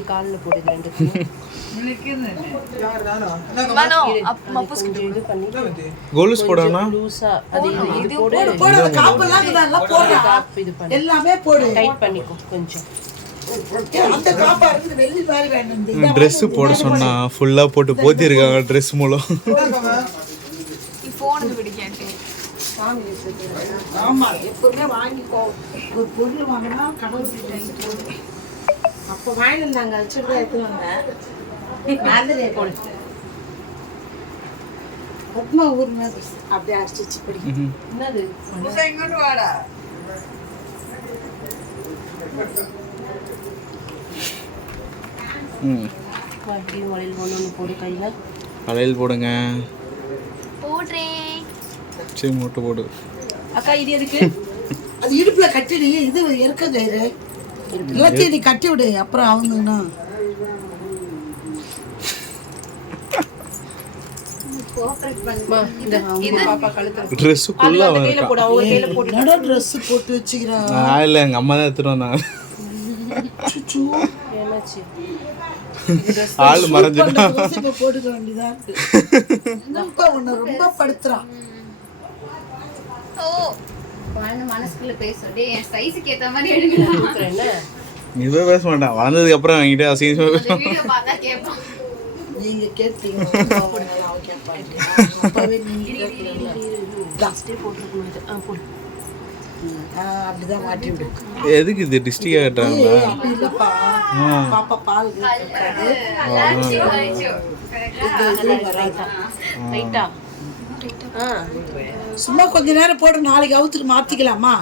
இது கால்ல போடு ரெண்டுக்கும் கோல்ஸ் போடனா லூசா அது இது போடு காப்பெல்லாம் இதெல்லாம் போடு இது பண்ணு எல்லாமே போடு டைட் பண்ணிக்கோ கொஞ்சம் அந்த காப்பா இருக்கு வெள்ளி மாதிரி வேணும் Dress போட சொன்னா ஃபுல்லா போட்டு போத்தி இருக்காங்க Dress மூலம் போன் பிடிக்காது ஆமா எப்பவுமே வாங்கிக்கோ ஒரு பொருள் வாங்கினா கடவுள் டைம் போடு அப்போ வாங்கினாங்க அடிச்சுட்டு எடுத்துவாங்க மாதிரி போடு உப்மா ஊர்னா அப்படியே அடிச்சு படி என்னது இங்கோட்டு வாடா பாட்டி வளையல் ஒன்று போடு கையில வளையல் போடுங்க போடுறேன் சரி மூட்டை போடு அக்கா இது எதுக்கு அது இடுப்புல கட்டிடு இது இருக்க கயிறு எல்லாத்தையும் நீ கட்டி விடு அப்புறம் அவங்கன்னா ட்ரெஸ்ஸுக்குள்ள என்னடா ட்ரெஸ் போட்டு வச்சுக்கிறா இல்லை எங்கள் அம்மா தான் எடுத்துட்டு வந்தாங்க என்னாச்சு ஆள் மறைஞ்சிட்டா போட்டுக்க வேண்டியதான் ரொம்ப உன்னை ரொம்ப படுத்துறான் ஓ மனசுக்குள்ள பேசுறே என் சைஸ்க்கு ஏத்த மாதிரி எடுக்கலாம் என்ன நீ போய் பேச மாட்டான் வளர்ந்ததுக்கு அப்புறம் அவங்ககிட்ட அசிங்கமாக பேசுவான் வீடியோ பார்த்தா கேட்பான் நீங்க கேட்பீங்க அவன் கேட்பாங்க அப்பவே நீங்க கேட்கல லாஸ்டே போட்டுருக்கணும் போடு அப்படிதான் மாட்டி விடு எதுக்கு இது டிஸ்ட்ரிக்டாக கட்டுறாங்களா அப்படி இல்லப்பா பாப்பா பால் கேட்காது ரைட்டா சும்மா கொஞ்ச நேரம் போட்டு நாளைக்கு அவுத்துட்டு மாத்திக்கலாமா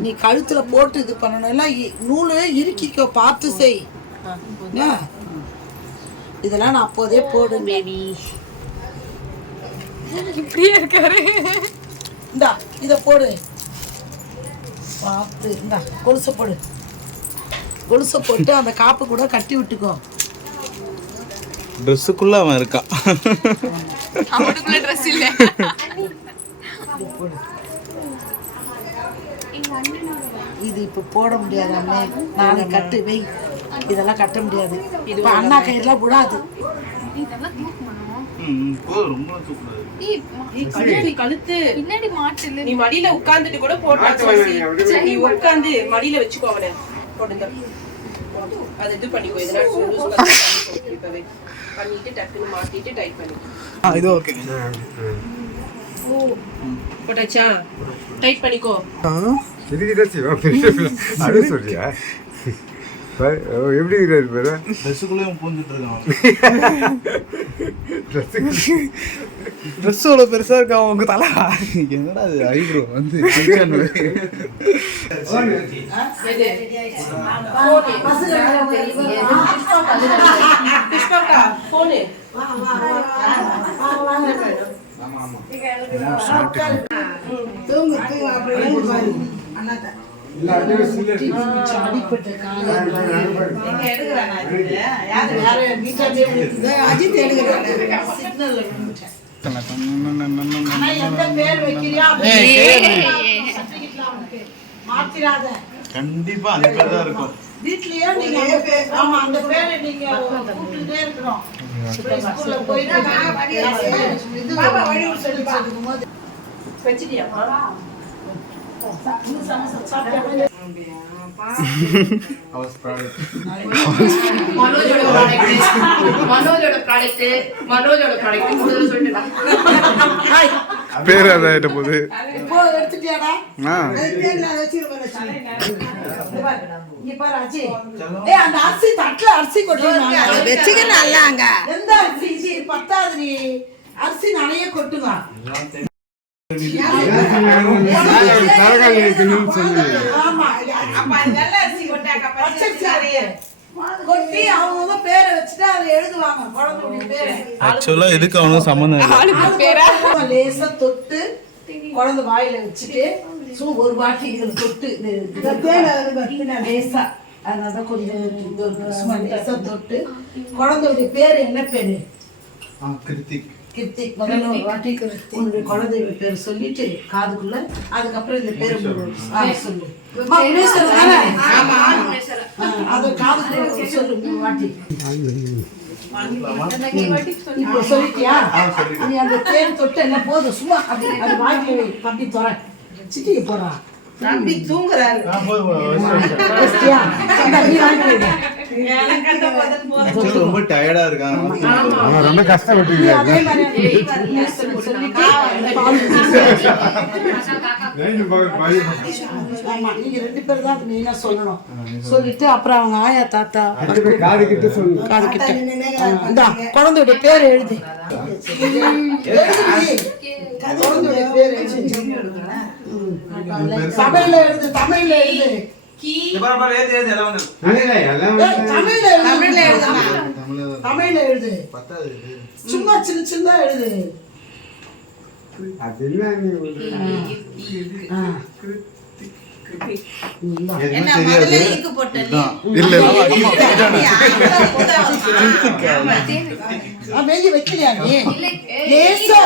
நீ கழுத்துல போட்டு இது பண்ணணும் எல்லாம் நூலு இறுக்கிக்கோ பார்த்து செய் என்ன? இதெல்லாம் நான் அப்போதே போடு பேபி இப்படியே இருக்காரு இந்தா இதை போடு பார்த்து இந்தா கொலுசை போடு கொலுசை போட்டு அந்த காப்பு கூட கட்டி விட்டுக்கோ ட்ரெஸ்ஸுக்குள்ளே அவன் இருக்கான் அவனுக்குள்ள ட்ரெஸ் இல்ல இது இப்போ போட முடியாது அம்மே நாளைக்கு கட்டு வை இதெல்லாம் கட்ட முடியாது இப்போ அண்ணா கையெல்லாம் விடாது கழுத்து பின்னாடி மாட்டுல நீ மடியில உட்கார்ந்துட்டு கூட போடலாம் நீ உட்கார்ந்து மடியில வச்சுக்கோ அவனை போடுங்க அது இது பண்ணிக்கோ இதெல்லாம் பண்ணிட்டு டக்குன்னு மாட்டிட்டு டைட் பண்ணிக்கோ இது ஓகே போட்டாச்சா டைட் பண்ணிக்கோ அது சொல்றியா எப்படி இருக்காரு ட்ரெஸ்ஸுக்குள்ளே பூந்துட்டு இருக்கான் ட்ரெஸ் அவ்வளோ பெருசாக இருக்கான் அவங்க தலை என்னடா அது ஐப்ரோ வந்து புஷ்பாக்கா போனு அடிப்பட்ட காலம் அஜித் எடுக்கிறாங்க சிக்னல் எந்த பேர் வைக்கிறியா மாத்திராத கண்டிப்பா அந்த பேர் தான் இருக்கும் வீட்லயே நீங்க ஆமா அந்த பேரை நீங்க கூப்பிட்டுட்டே இருக்கணும் ஸ்கூல்ல போயிட்டு இது பாபா வழி சொல்லி பாக்கும்போது வச்சிட்டியாமா பேர் அதாயிட்ட போகுது எடுத்துட்டியாடா அந்த அரிசி தட்டுல அரிசி கொட்டுவாங்க வச்சுக்கலாங்க எந்த அரிசி பத்தாவது அரிசி நிறைய கொட்டுங்க கொட்டி அவங்க பேரை வச்சுட்டு அதை எழுதுவாங்க குழந்தைய பேரை ஆக்சுவலா எதுக்கு அவனுக்கு சம்பந்தம் லேசா தொட்டு குழந்தை வாயில வச்சுட்டு ஒரு வாட்டி இதுல தொட்டு லேசா அதனால கொஞ்சம் லேசா தொட்டு குழந்தைய பேரு என்ன பேரு கிருத்திக் கிருத்திக் முதல்ல ஒரு வாட்டி உன்னுடைய குழந்தைங்க பேர் சொல்லிட்டு காதுக்குள்ள அதுக்கப்புறம் இந்த பேர் சொல்லு அது காதுக்குள்ள சொல்லு 3 வாட்டி இப்போ சொல்லிட்டியா நீ அந்த தேன் தொட்டு என்ன போதும் சும்மா அது வாங்கி தம்பி தர சிட்டிக்கு போறா தம்பி தூங்குறாரு ரொம்ப டயர்டா இருக்காங்க ரொம்ப கஷ்டப்பட்டு நீங்க 2 பேர் தான் மெயினா சொல்லணும் சொல்லிட்டு அப்புறம் அவங்க ஆயா தாத்தா காது கிட்ட சொல்லு காது கிட்ட இந்தா குழந்தையோட பேர் எழுது குழந்தையோட பேர் எழுது தமிழ்ல எழுது தமிழ்ல எழுது தமிழ்ல எழுது சும்மா சின்ன சின்ன எழுது அது என்ன தெரியாது இல்ல வைக்கலையா நீ லேசா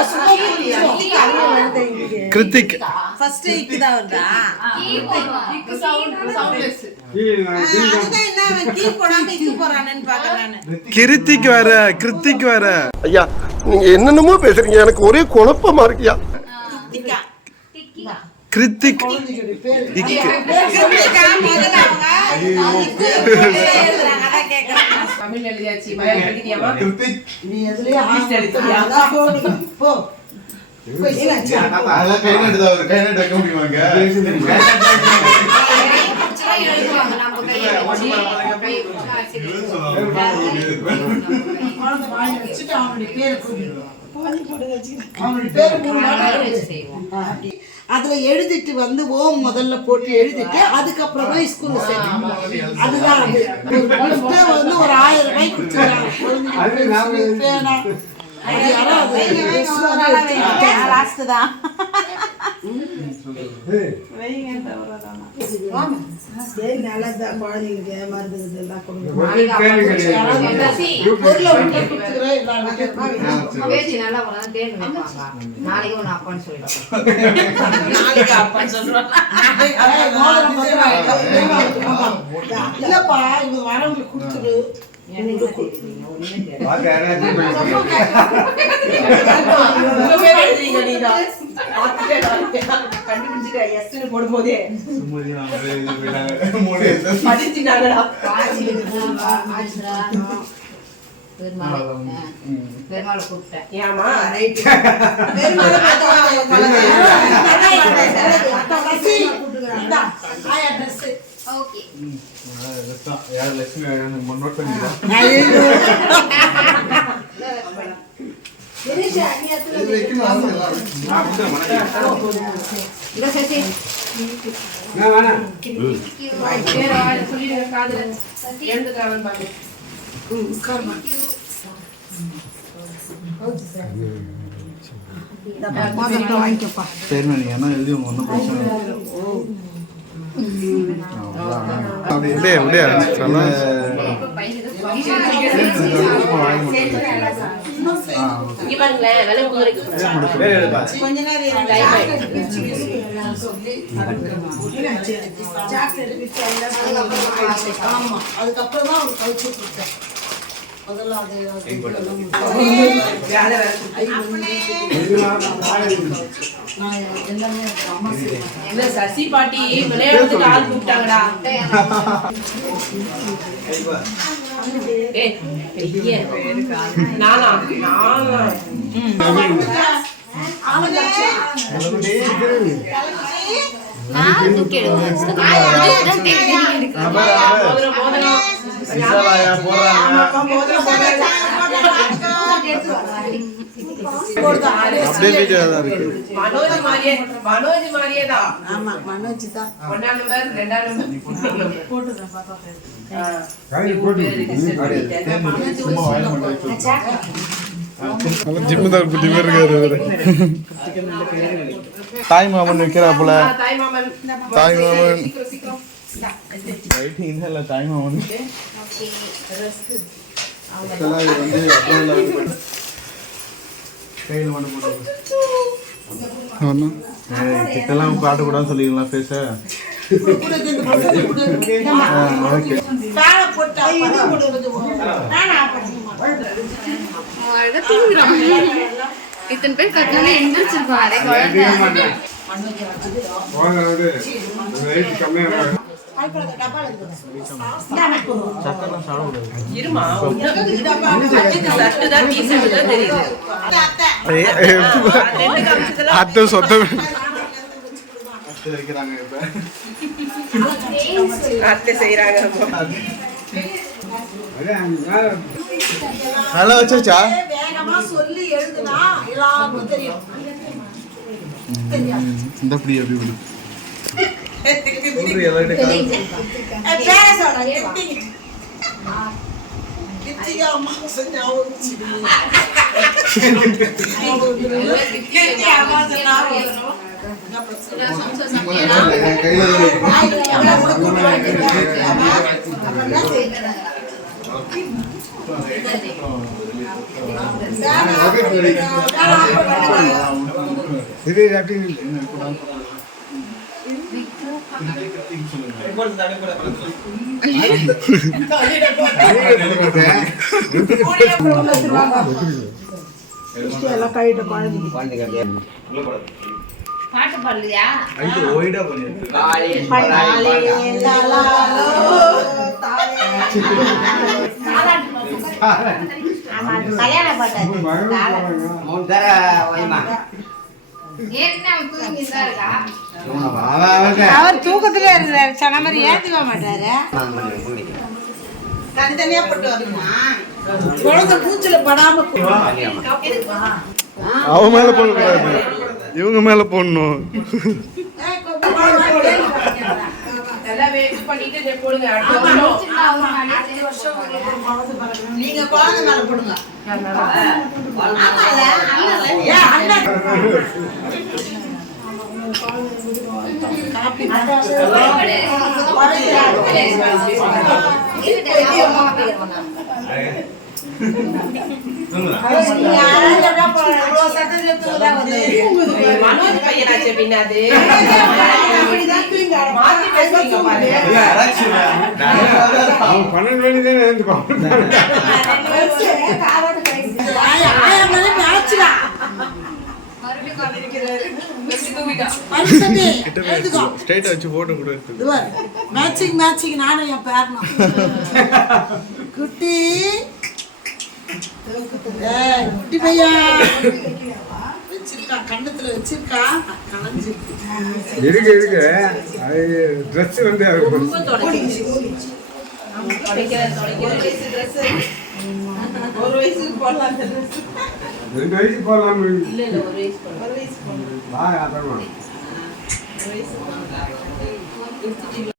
கிருத்திக் ஃபர்ஸ்ட் இக்கு தான் வருதா அதுதான் என்ன அவன் கீ போடாம இக்கு போறானேன்னு பார்க்கறேன் நானு கிருத்திக் வர கிருத்திக் வர ஐயா நீங்க என்னென்னமோ பேசுறீங்க எனக்கு ஒரே குழப்பமா இருக்கியா டிக்கா கிருத்திக் பேர் இக்கு தமிழ் எழுதியாச்சு பயம் எழுதியாமா நீ எதுலயே போ அதெல்லாம் கை நட்டுதா ஒரு கை நட்டு வைக்க முடியுமாங்க அதுல எழுதிட்டு வந்து ஓம் முதல்ல போட்டு எழுதிட்டு அதுக்கப்புறம் தான் ஸ்கூல்ல சேர்க்கணும் அதுதான் அது வந்து ஒரு 1000 ரூபாய் கொடுத்துருக்காங்க பேனா லாஸ்ட் தான் நல்லதான் குழந்தைங்களுக்கு ஏமாறுறது எல்லாம் இல்லப்பா இவங்க வரவங்களுக்கு கொடுத்துரு போடும்போதே பெருமாளை கூப்பிட்டேன் ஏமா ஓகே நோட் பண்ணிக்கிறேன் வாங்கிக்கப்பா சரி நீங்க என்ன எழுதி ஒன்றும் பிரச்சனை அப்படியே அப்படியே கொஞ்ச நேரம் ஆமா அதுக்கப்புறம் தான் அவங்க கழிச்சு கொடுத்தேன் முதல்ல அது எல்லாமே அம்மா என்ன சசி பாட்டி விளையாடுறதுக்கு ஆள் கூப்பிட்டாங்கடா நானா நான் கேளுங்க அப்படியே வீடியோ தான் இருக்கு மனோஜ் மாதிரியே தான் ஆமா மனோஜ் தான் 1ஆம் நம்பர் 2ஆம் நம்பர் போட்டுறேன் பாப்பா பேர் ஜிம்மு தான் குட்டி பேர் இருக்காரு தாய் மாமன் வைக்கிறாப்புல தாய் மாமன் தாய் மாமன் சீக்கிரம் ரைட்டிங் இல்ல தாய் மாமன் ஓகே இதெல்லாம் இது வந்து கையில் மட்டும் போட்டு கிட்டலாம் காட்டக்கூடாதுன்னு சொல்லிக்கலாம் பேச. ஓகே ஃபேனை போட்டா அழகா தூங்குறான். இத்தனை பேர் கத்தானே எந்திரிச்சிருப்பான். அதே குழந்தை சக்கரெல்லாம் சாப்பிடக்கூடாது. இருமா அஜித் சட்டு தான் டீசர்ட் தான் தெரியுது. ரெண்டு காமிச்சதெல்லாம் அத்தை சொத்தம் வைக்கிறாங்க இப்ப. அத்தை செய்யறாங்க. நல்லா வச்சாச்சா? வேகமா சொல்லி எழுதுனா எல்லாருக்கும் தெரியும். இந்த அப்படி அப்படி விடு. சொல்றீ எல்லார்ட்ட பேர சொல்றேன் கித்தியா அம்மா சொன்னா கித்தியா அம்மா சொன்னா கையில இது அப்படி எல்லாம் கையிட்ட குழந்தைங்க பாட்டு பாடலையா? ஐயோ ஓய்டா பண்ணிட்டு கல்யாண பாட்டு ஏற்கனவே அவன் தூங்கிதான் இருக்கா. அவர் தூக்கத்திலே இருக்கிறாரு. சொன்ன மாதிரி ஏத்துக்க மாட்டாரு. தனித்தனியா போட்டு வரணுமா? குழந்தை மூச்சுல படாம அவ மேல போடக்கூடாது, இவங்க மேல போடணும். எல்லாம் இது பண்ணிட்டு இதை போடுங்க. அடுத்த வருஷம் சின்ன அவங்க அனைத்து வருஷம் நீங்க குழந்தை மேல போடுங்க. மனோஜ் பையனாச்சே பின்னாது மாத்தி பேசுறீங்க பாருங்க. அவன் 12 மணி தானே எழுந்துப்பான். ஸ்ட்ரைட்டா வச்சு போட்டோ கூட எடுத்து மேட்சிங் மேட்சிங் நானும் என் பேரனும் குட்டி குட்டி பையா வச்சிருக்கா, கண்ணத்துல வச்சிருக்கா, கலைஞ்சிருக்கு. இருக்கு அது ட்ரெஸ் வந்து அவருக்கு ரொம்ப தொடக்கிடுச்சு. ஒரு வயசுக்கு போடலாம் அந்த dress. 2 வயசு போகலாம். இல்ல இல்ல ஒரு வயசு போடலாம். வா அப்புறமா ஒரு வயசு போடலாம்.